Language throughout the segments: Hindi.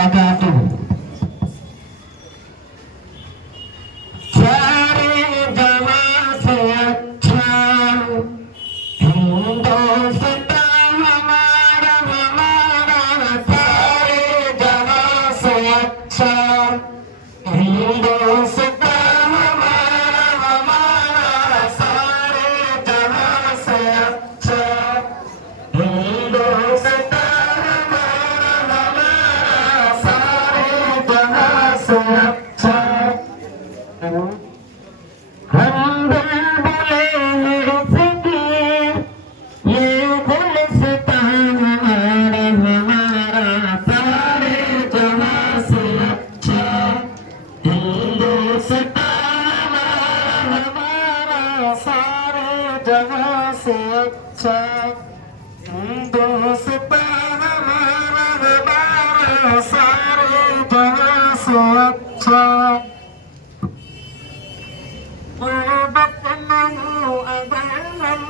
wabarakatuh. सारे जहां से अच्छा हिंदुस्तान हमारा हमारा, सारे जहां से अच्छा हिंदुस्तान हमारा हमारा, सारे जहां से अच्छा हिंदुस्तान हमारा हमारा, सारे जहां से अच्छा। हम बुलबुले इसकी ये गुलस्तान हमारे हमारा, सारे जहां से अच्छा हिंदुस्तान हमारा, सारे जहां से अच्छा हिंदुस्तान हमारा हमारा, सारे जहां से अच्छा। गुर्बत में हूँ अगर हम,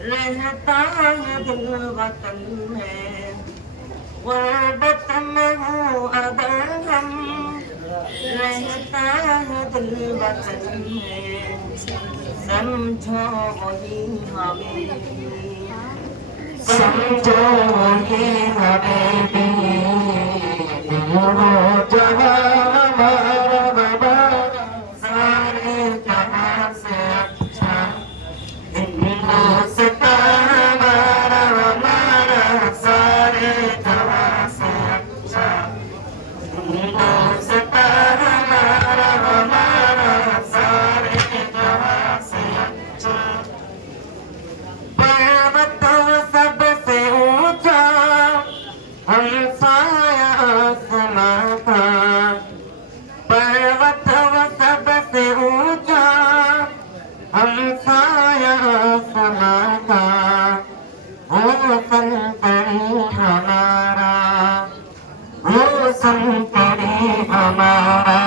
रहता है दिल वतन में। गुर्बत में हूँ अगर हम, रहता है दिल वतन में। समझो वही हमें, समझो वही हमें भी, जहाँ हमारा हमारा, सारे जहाँ से अच्छा हिंदुस्तान हमारा हमारा, सारे जहाँ से अच्छा हिंदुस्तान हमारा हमारा, सारे जहाँ से अच्छा। पर्वत सबसे ऊंचा हमसाया आसमां का, पर्वत सबसे ऊंचा हमसाया आसमां का। वो संतरी हमारा, वो संतरी हमारा,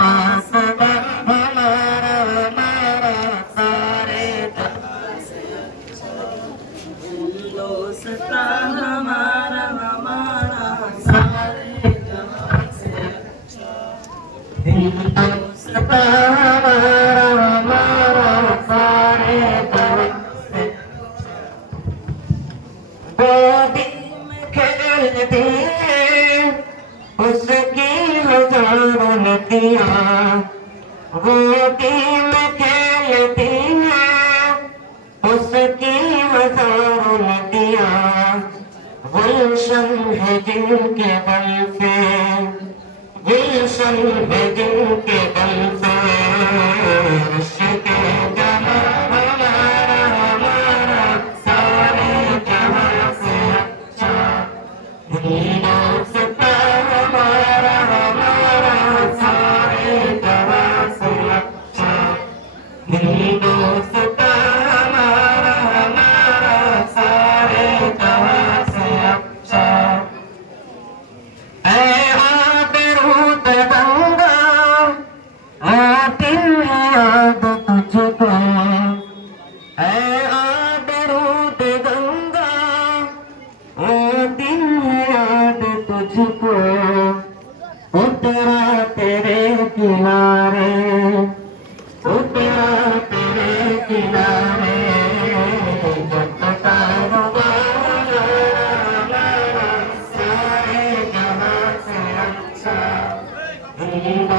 पास हमारा हमारा, सारे हिंदुस्तान हमारा हमारा, सारे जहां से अच्छा हिंदुस्तान हमारा हमारा, सारे जहां से। गोदी में खेलती है उसकी हजारों नदियाँ, गोदी में खेलती है उसकी हजारों नदियाँ। गुलशन है जिनके बल पे, गुलशन है जिनके बल पे, इश्क़-ए जहाँ हमारा हमारा, सारे जहाँ से अच्छा हिंदुस्तान हमारा हमारा, सारे जहाँ से अच्छा हिंदुस्तान हमारा हमारा, सारे जहाँ से अच्छा। ऐ आबरूद गंगा आती है याद तुझको, ऐ आबरूद गंगा आती है याद तुझको। उतरा तेरे किनारे, उतरा तेरे किनारे, जपता हुआ हमारा, सारे जहाँ से अच्छा हिंदुस्तान